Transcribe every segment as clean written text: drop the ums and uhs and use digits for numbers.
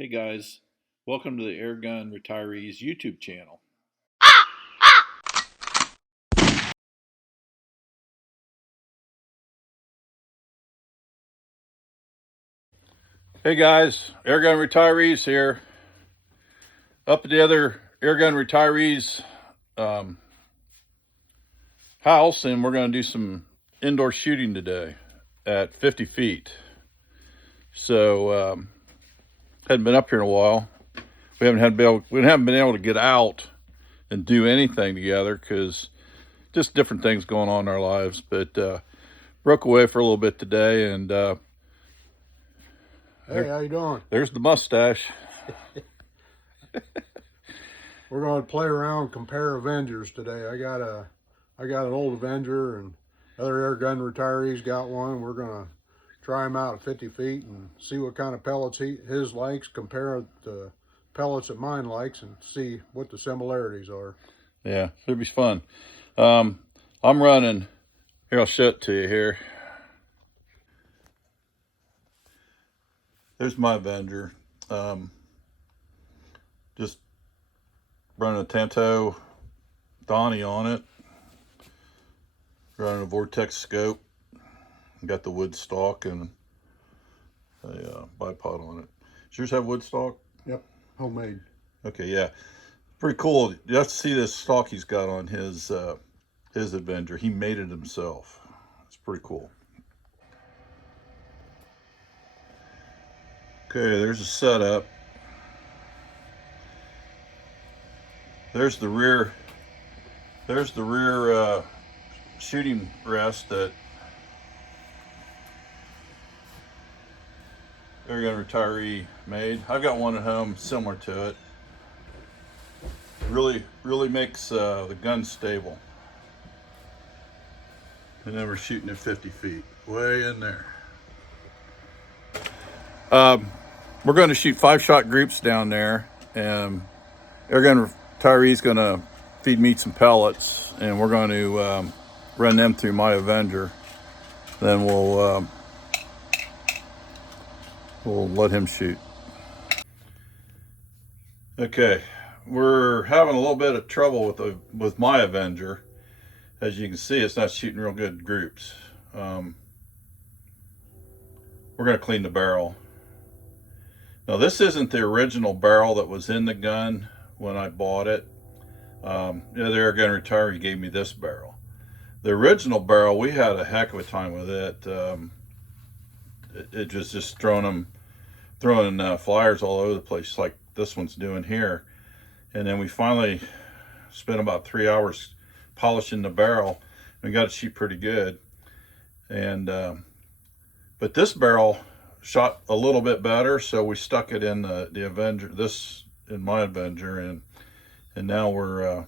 Hey guys, welcome to the Airgun Retirees YouTube channel. Hey guys, Airgun Retirees here. Up at the other Airgun Retirees house, and we're going to do some indoor shooting today at 50 feet. So, hadn't been up here in a while. We haven't been able to get out and do anything together because just different things going on in our lives. But broke away for a little bit today, and hey, how you doing? There's the mustache. We're going to play around, compare Avengers today. I got an old Avenger, and other Airgun Retirees got one. We're going to try them out at 50 feet and see what kind of pellets his likes, compare the pellets that mine likes, and see what the similarities are. Yeah, it'll be fun. I'm running. Here, I'll show it to you here. There's my Avenger. Just running a Tanto Donnie on it. Running a Vortex scope. Got the wood stock and a bipod on it. Does yours have wood stock? Yep, homemade. Okay, yeah. Pretty cool. You have to see this stock he's got on his Avenger. He made it himself. It's pretty cool. Okay, there's a setup. There's the rear shooting rest that Airgun Retiree made. I've got one at home similar to it. Really makes the gun stable. And then we're shooting at 50 feet, way in there. We're going to shoot 5-shot groups down there, and Airgun Retiree's going to feed me some pellets, and we're going to run them through my Avenger. Then we'll let him shoot. Okay, we're having a little bit of trouble with my Avenger. As you can see, it's not shooting real good groups. We're going to clean the barrel. Now, this isn't the original barrel that was in the gun when I bought it. The other Airgun Retiree gave me this barrel. The original barrel, we had a heck of a time with it. It was just throwing flyers all over the place, like this one's doing here. And then we finally spent about 3 hours polishing the barrel. We got it shoot pretty good. And but this barrel shot a little bit better, so we stuck it in the Avenger, in my Avenger, and now we're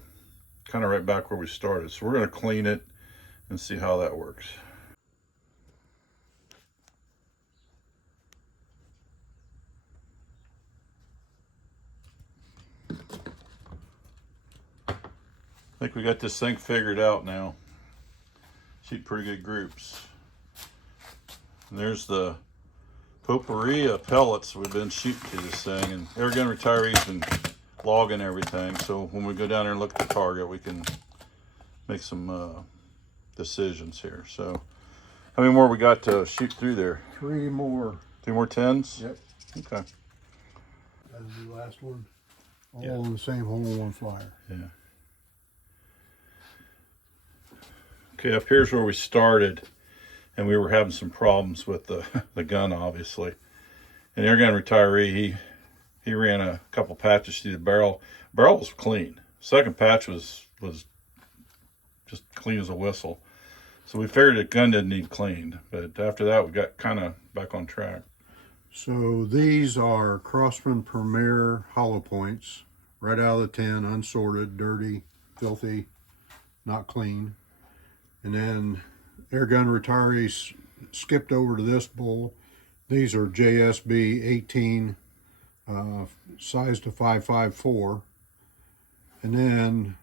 kind of right back where we started. So we're going to clean it and see how that works. I think we got this thing figured out now. Shoot pretty good groups. And there's the potpourri of pellets we've been shooting to this thing, and Airgun Retiree's been logging everything, so when we go down there and look at the target, we can make some decisions here. So how many more we got to shoot through there? 3 more. 2 more 10s? Yep. Okay. That's the last one. All in the same hole, one flyer. Yeah. Okay, up here's where we started, and we were having some problems with the gun, obviously. And Airgun Retiree, he ran a couple patches through the barrel. Barrel was clean. Second patch was just clean as a whistle. So we figured the gun didn't need cleaned, but after that we got kind of back on track. So these are Crosman Premier hollow points, right out of the tin, unsorted, dirty, filthy, not clean. And then Airgun Retirees skipped over to this bull. These are JSB 18, size to 5.54. And then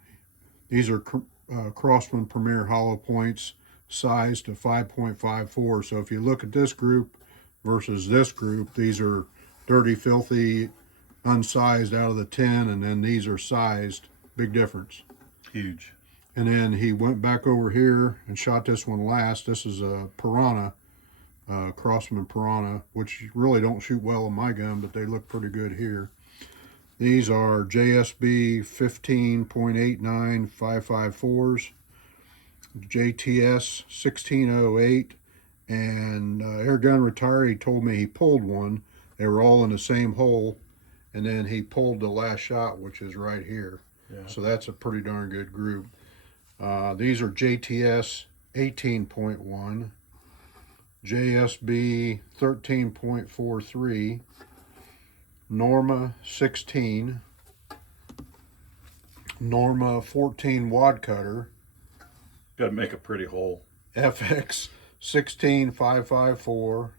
these are Crosman Premier hollow points, size to 5.54. So if you look at this group versus this group, these are dirty, filthy, unsized out of the 10, and then these are sized. Big difference. Huge. And then he went back over here and shot this one last. This is a Piranha, Crossman Piranha, which really don't shoot well in my gun, but they look pretty good here. These are JSB 15.89 554s, JTS 1608, and Airgun Retiree told me he pulled one. They were all in the same hole, and then he pulled the last shot, which is right here. Yeah. So that's a pretty darn good group. These are JTS 18.1, JSB 13.43, Norma 16, Norma 14 wad cutter, Got to make a pretty hole. FX 16554,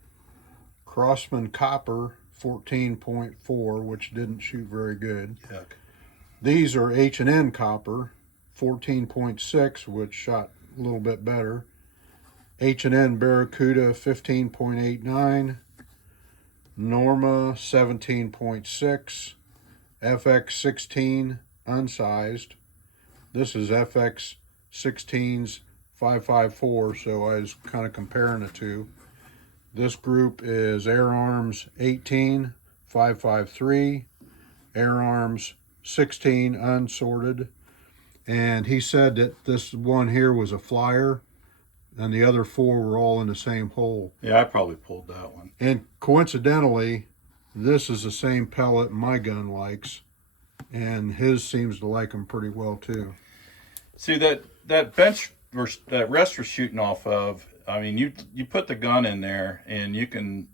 Crossman Copper 14.4, which didn't shoot very good. Yuck. These are H&N Copper 14.6, which shot a little bit better. H&N Barracuda 15.89, Norma 17.6, FX 16 unsized. This is FX 16's 554, so I was kind of comparing the two. This group is Air Arms 18 553, Air Arms 16 unsorted, and he said that this one here was a flyer and the other four were all in the same hole. Yeah, I probably pulled that one. And coincidentally, this is the same pellet my gun likes, and his seems to like them pretty well too. See, that bench, that rest we're shooting off of, I mean, you put the gun in there and you can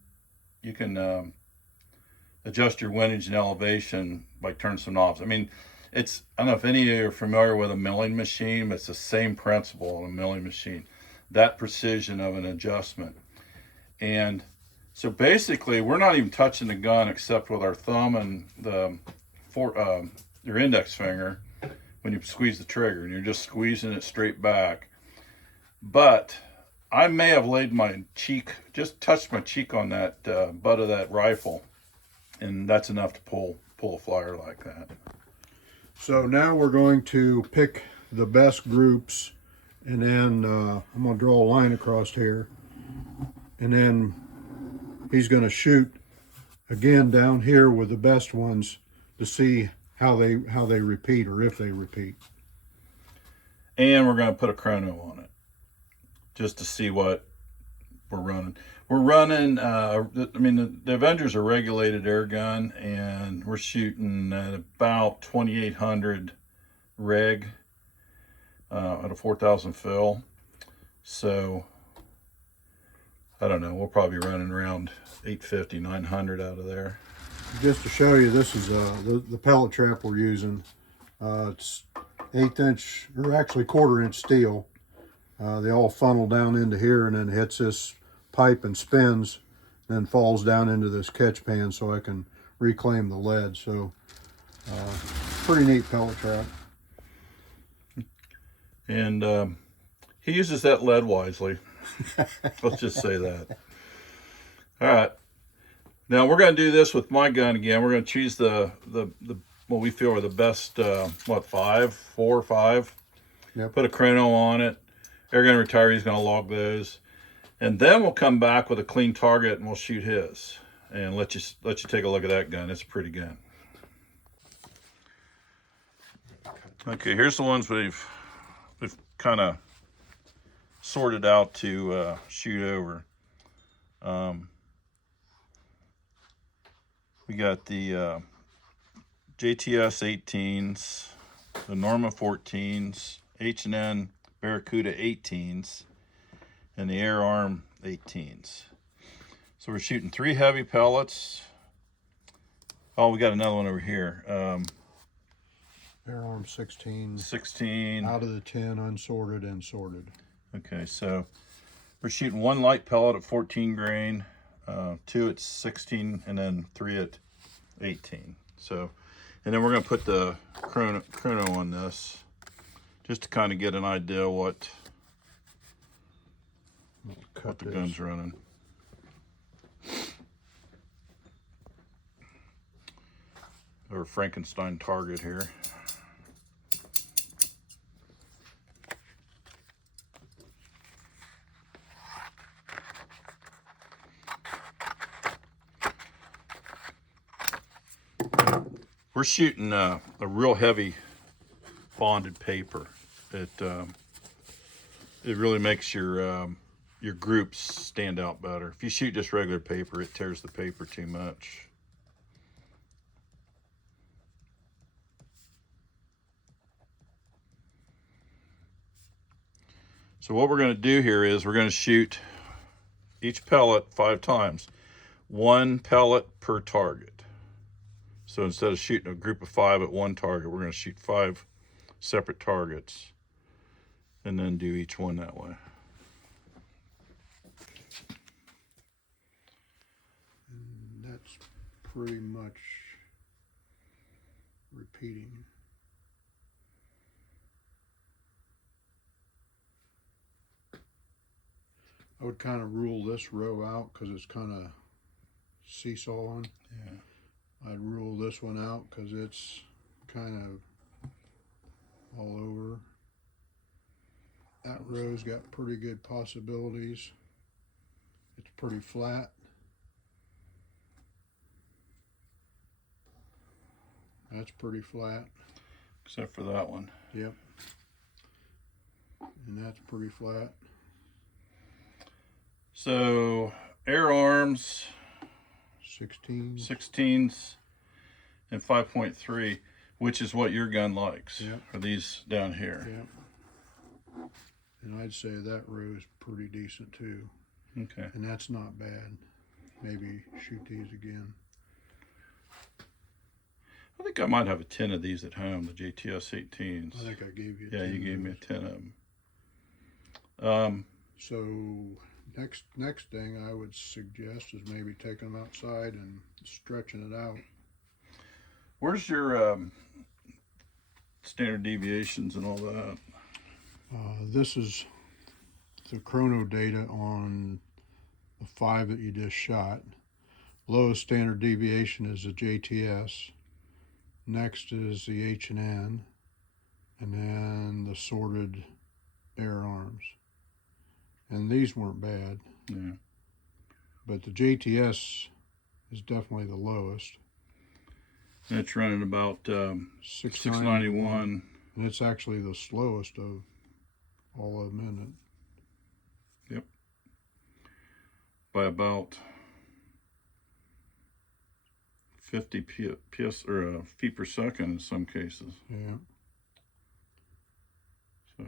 adjust your windage and elevation by turning some knobs. I mean, I don't know if any of you are familiar with a milling machine, but it's the same principle on a milling machine. That precision of an adjustment. And so basically, we're not even touching the gun except with our thumb and your index finger when you squeeze the trigger, and you're just squeezing it straight back. But I may have laid my cheek, just touched my cheek on that butt of that rifle, and that's enough to pull a flyer like that. So now we're going to pick the best groups, and then I'm going to draw a line across here, and then he's going to shoot again down here with the best ones to see how they repeat, or if they repeat. And we're going to put a chrono on it just to see what we're running. We're running, the Avengers are regulated air gun, and we're shooting at about 2,800 reg at a 4,000 fill. So, I don't know, we'll probably be running around 850, 900 out of there. Just to show you, this is the pellet trap we're using. It's 1/8 inch, or actually 1/4 inch steel. They all funnel down into here and then hits this pipe and spins, then falls down into this catch pan so I can reclaim the lead. So pretty neat pellet trap. And he uses that lead wisely. Let's just say that. All right. Now we're going to do this with my gun again. We're going to choose the what we feel are the best, 4 or 5. Yep. Put a chrono on it. Airgun Retiree is going to log those. And then we'll come back with a clean target and we'll shoot his. And let you take a look at that gun. It's a pretty gun. Okay, here's the ones we've kind of sorted out to shoot over. We got the JTS 18s, the Norma 14s, H&N Barracuda 18s, and the Air Arm 18s. So we're shooting 3 heavy pellets. Oh, we got another one over here. Air Arm 16. 16. Out of the 10, unsorted and sorted. Okay, so we're shooting 1 light pellet at 14 grain, 2 at 16, and then 3 at 18. So, and then we're going to put the chrono on this, just to kind of get an idea what the gun's running. or Frankenstein target here. We're shooting a real heavy bonded paper. It really makes your groups stand out better. If you shoot just regular paper, it tears the paper too much. So what we're going to do here is we're going to shoot each pellet 5 times. 1 pellet per target. So instead of shooting a group of 5 at one target, we're going to shoot 5 separate targets and then do each one that way. And that's pretty much repeating. I would kind of rule this row out because it's kind of seesawing. Yeah. I'd rule this one out because it's kind of all over. That row's got pretty good possibilities. It's pretty flat. That's pretty flat. Except for that one. Yep. And that's pretty flat. So air arms, 16. 16s, and 5.3, which is what your gun likes. Yep. Are these down here? Yep. And I'd say that row is pretty decent too. Okay. And that's not bad. Maybe shoot these again. I think I might have a 10 of these at home, the JTS 18s. I think I gave you 10. Yeah, you gave me a 10 of them. So next thing I would suggest is maybe taking them outside and stretching it out. Where's your standard deviations and all that? This is the chrono data on the 5 that you just shot. Lowest standard deviation is the JTS. Next is the H&N, and then the sorted air arms. And these weren't bad. Yeah. But the JTS is definitely the lowest. And it's running about 691. And it's actually the slowest of all of them, isn't it? Yep. By about 50 feet per second in some cases. Yeah. So,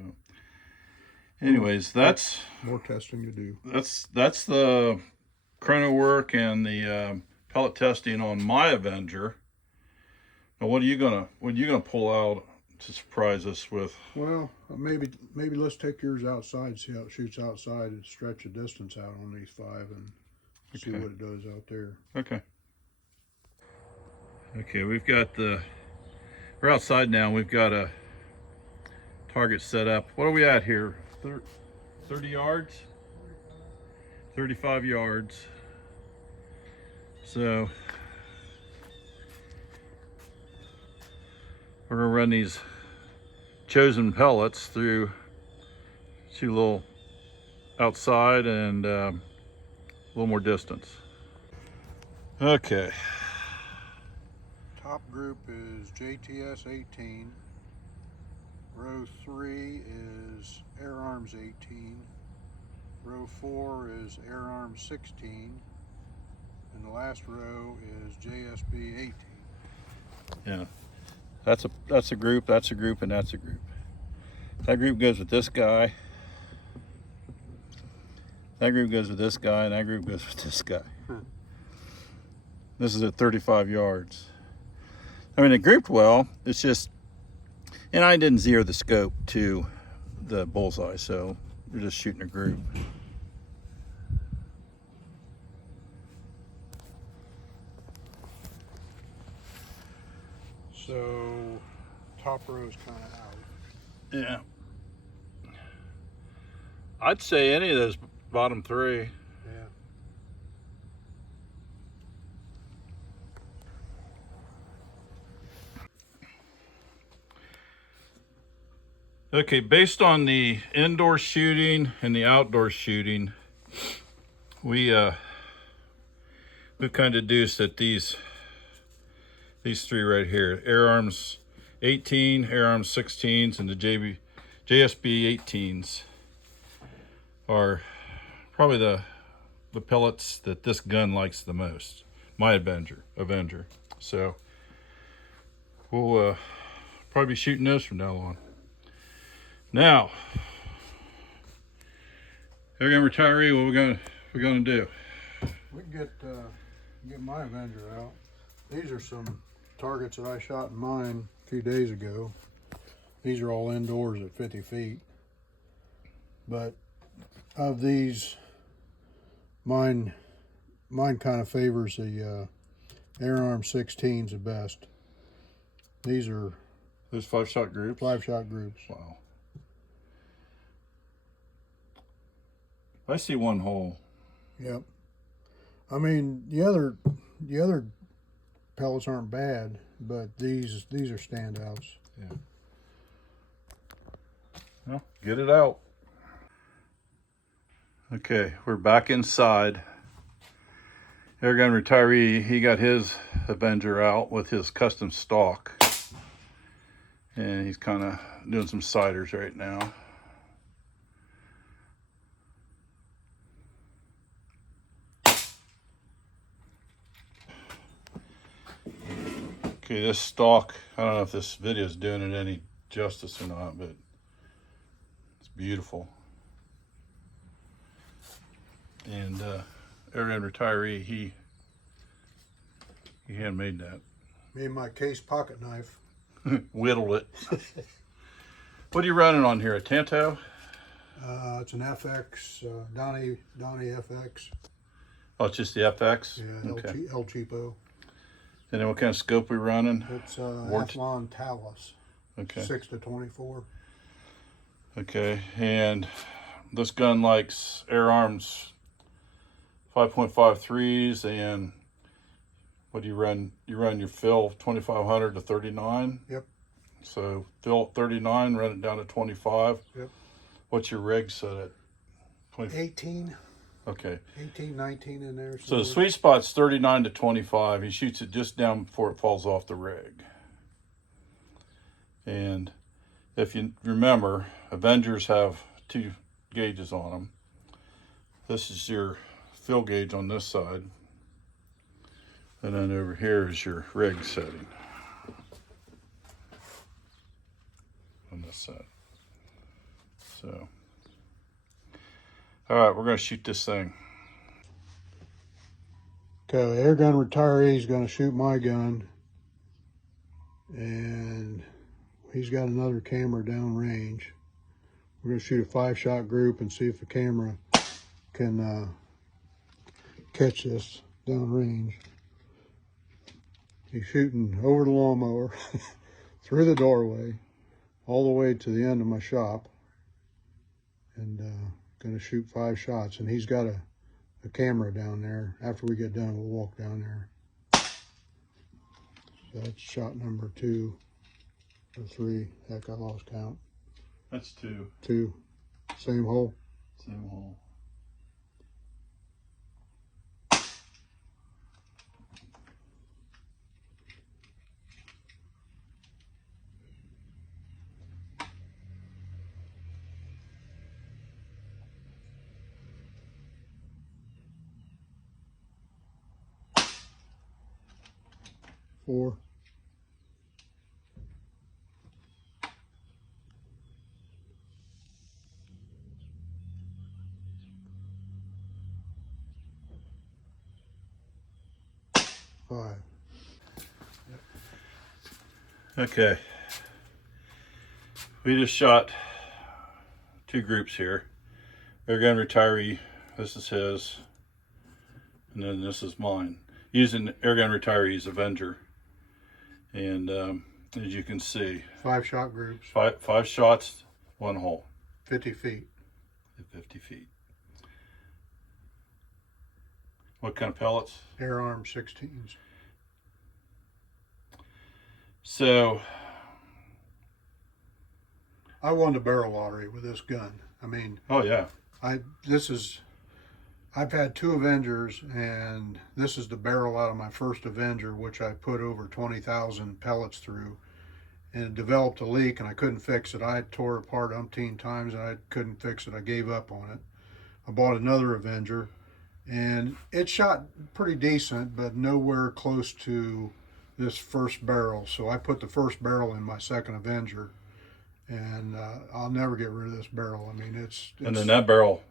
anyways, that's more testing to do. That's the chrono work and the pellet testing on my Avenger. Now, what are you gonna pull out to surprise us with? Well, maybe let's take yours outside, see how it shoots outside, and stretch the distance out on these 5 and see what it does out there. Okay. Okay, we're outside now. We've got a target set up. What are we at here? 30 yards? 35 yards. So we're gonna run these chosen pellets through a little outside and a little more distance. Okay. Top group is JTS 18. Row 3 is Air Arms 18. Row 4 is Air Arms 16. And the last row is JSB 18. Yeah. That's a group, that's a group, and that's a group. That group goes with this guy. That group goes with this guy, and that group goes with this guy. This is at 35 yards. I mean, it grouped well. It's just, and I didn't zero the scope to the bullseye, so we're just shooting a group. So top row is kind of out. Yeah. I'd say any of those bottom 3. Yeah. Okay, based on the indoor shooting and the outdoor shooting, we've kind of deduced that these three right here, Air Arms 18, Air Arms 16s, and the JSB 18s are probably the pellets that this gun likes the most. My Avenger. So we'll probably be shooting those from now on. Now, Airgun Retiree, what we're gonna do? We can get my Avenger out. These are some targets that I shot in mine a few days ago. These are all indoors at 50 feet. But of these, mine kind of favors the Air Arms 16s the best. These are Those 5-shot groups? 5-shot groups. Wow. I see one hole. Yep. I mean, the other pellets aren't bad, but these are standouts. Yeah. Well, get it out. Okay, we're back inside. Airgun Retiree, he got his Avenger out with his custom stock. And he's kind of doing some siders right now. Okay, this stock, I don't know if this video is doing it any justice or not, but it's beautiful. And Airgun Retiree, he handmade that. Made my case pocket knife. Whittled it. What are you running on here, a Tanto? It's an FX, Donnie FX. Oh, it's just the FX? Yeah, Okay. El Cheapo. And then what kind of scope we running? It's Athlon Talus. Okay. 6-24. Okay, and this gun likes Air Arms 5.53s, and what do you run? You run your fill 2500 to 39? Yep. So fill 39, run it down to 25. Yep. What's your rig set at? 18. Okay. 18, 19 in there. So the sweet spot's 39 to 25. He shoots it just down before it falls off the rig. And if you remember, Avengers have 2 gauges on them. This is your fill gauge on this side. And then over here is your rig setting on this side. So, all right, we're gonna shoot this thing. Okay, Airgun Retiree is going to shoot my gun, and he's got another camera downrange. We're going to shoot a 5-shot group and see if the camera can catch this downrange. He's shooting over the lawnmower, through the doorway, all the way to the end of my shop, and going to shoot 5 shots. And he's got a camera down there. After we get done, we'll walk down there. So that's shot number 2 or 3. Heck, I lost count. That's 2. 2. Same hole. Same hole. Four. Five. Okay. We just shot 2 groups here. Airgun Retiree, this is his, and then this is mine. Using Airgun Retiree's Avenger. And as you can see, 5-shot groups. Five shots, 1 hole. 50 feet. At 50 feet. What kind of pellets? Air Arms 16s. So I won the barrel lottery with this gun. I mean, Oh yeah. I've had two Avengers, and this is the barrel out of my first Avenger, which I put over 20,000 pellets through, and it developed a leak, and I couldn't fix it. I tore it apart umpteen times, and I couldn't fix it. I gave up on it. I bought another Avenger, and it shot pretty decent, but nowhere close to this first barrel. So I put the first barrel in my second Avenger, and I'll never get rid of this barrel. I mean, And then that barrel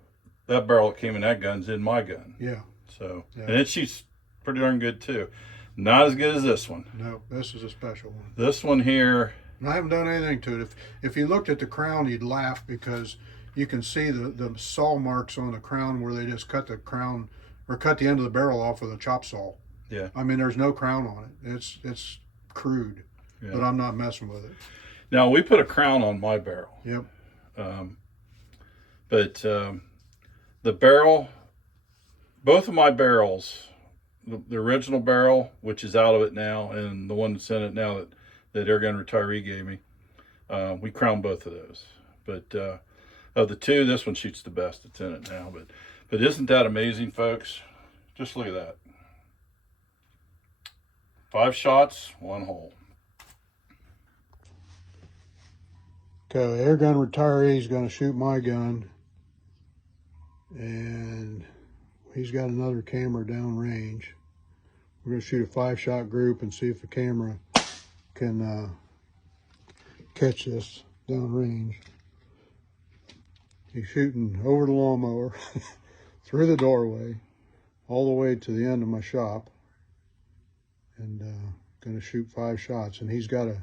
that came in that gun's in my gun. yeah, So yeah. and it shoots pretty darn good too. Not as good as this one. No, this is a special one. This one here. And I haven't done anything to it. If you looked at the crown, you'd laugh because you can see the saw marks on the crown where they just cut the crown or cut the end of the barrel off with a chop saw. Yeah. I mean, there's no crown on it. It's crude, Yeah. but I'm not messing with it. Now we put a crown on my barrel. Yep. But the barrel, both of my barrels, the original barrel, which is out of it now, and the one that's in it now that Airgun Retiree gave me, we crowned both of those. But of the two, this one shoots the best that's in it now. But isn't that amazing, folks? Just look at that. 5 shots, 1 hole. Okay, Airgun Retiree is going to shoot my gun, and he's got another camera downrange. We're going to shoot a 5-shot group and see if the camera can catch this downrange. He's shooting over the lawnmower, through the doorway, all the way to the end of my shop, and going to shoot 5 shots. And he's got a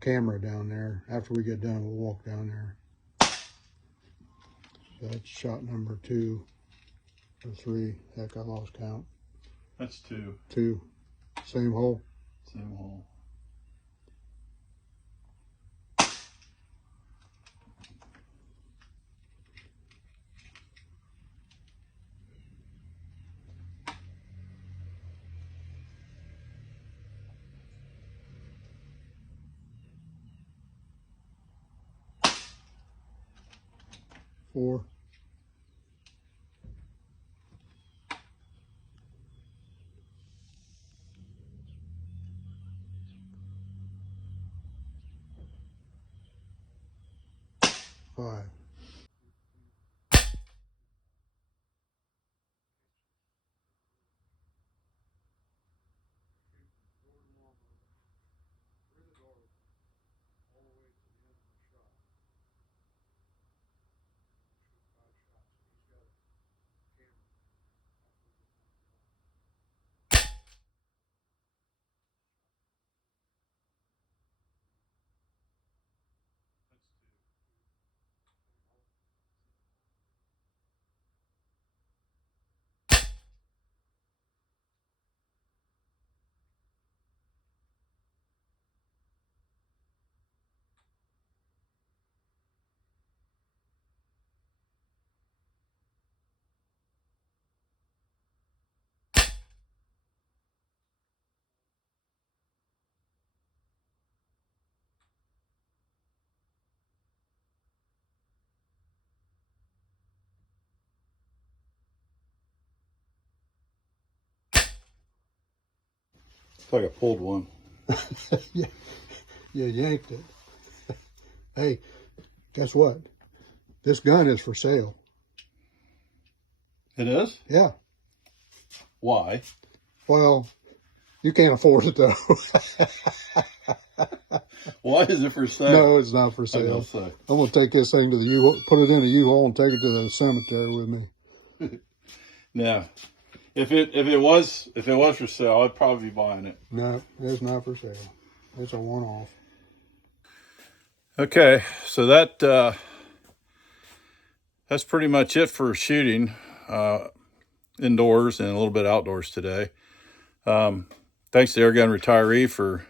camera down there. After we get done, we'll walk down there. So that's shot number 2 or 3. Heck, I lost count. That's 2. 2. Same hole. Same hole. Four. Five. It's like I pulled one. Yeah, you yanked it. Hey, guess what? This gun is for sale. It is? Yeah. Why? Well, you can't afford it though. Why is it for sale? No, it's not for I sale. will say. I'm gonna take this thing to the put it in a U-Haul and take it to the cemetery with me. Now, if it was for sale, I'd probably be buying it. No, it's not for sale. It's a one-off. Okay, so that's pretty much it for shooting indoors and a little bit outdoors today. Thanks to Airgun Retiree for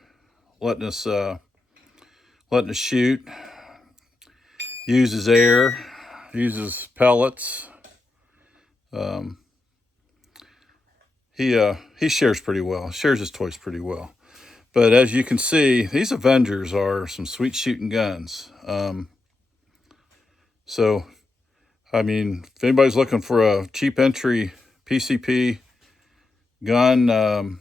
letting us shoot. Uses air, uses pellets. He shares pretty well. Shares his toys pretty well. But as you can see, these Avengers are some sweet shooting guns. So, I mean, if anybody's looking for a cheap entry PCP gun,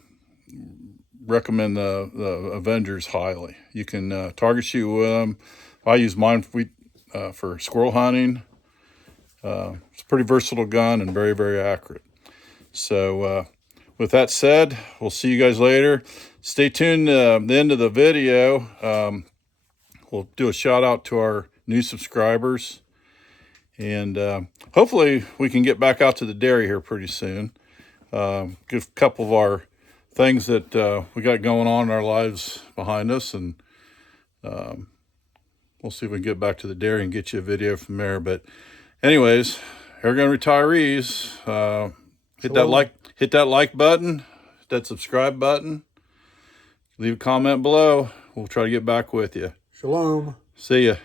recommend the Avengers highly. You can target shoot with them. I use mine for squirrel hunting. It's a pretty versatile gun and very, very accurate. So with that said, we'll see you guys later. Stay tuned to the end of the video. We'll do a shout out to our new subscribers. And hopefully we can get back out to the dairy here pretty soon. Get a couple of our things that we got going on in our lives behind us. And we'll see if we can get back to the dairy and get you a video from there. But anyways, Airgun Retirees, hit that like button, hit that subscribe button, leave a comment below. We'll try to get back with you. Shalom. See ya.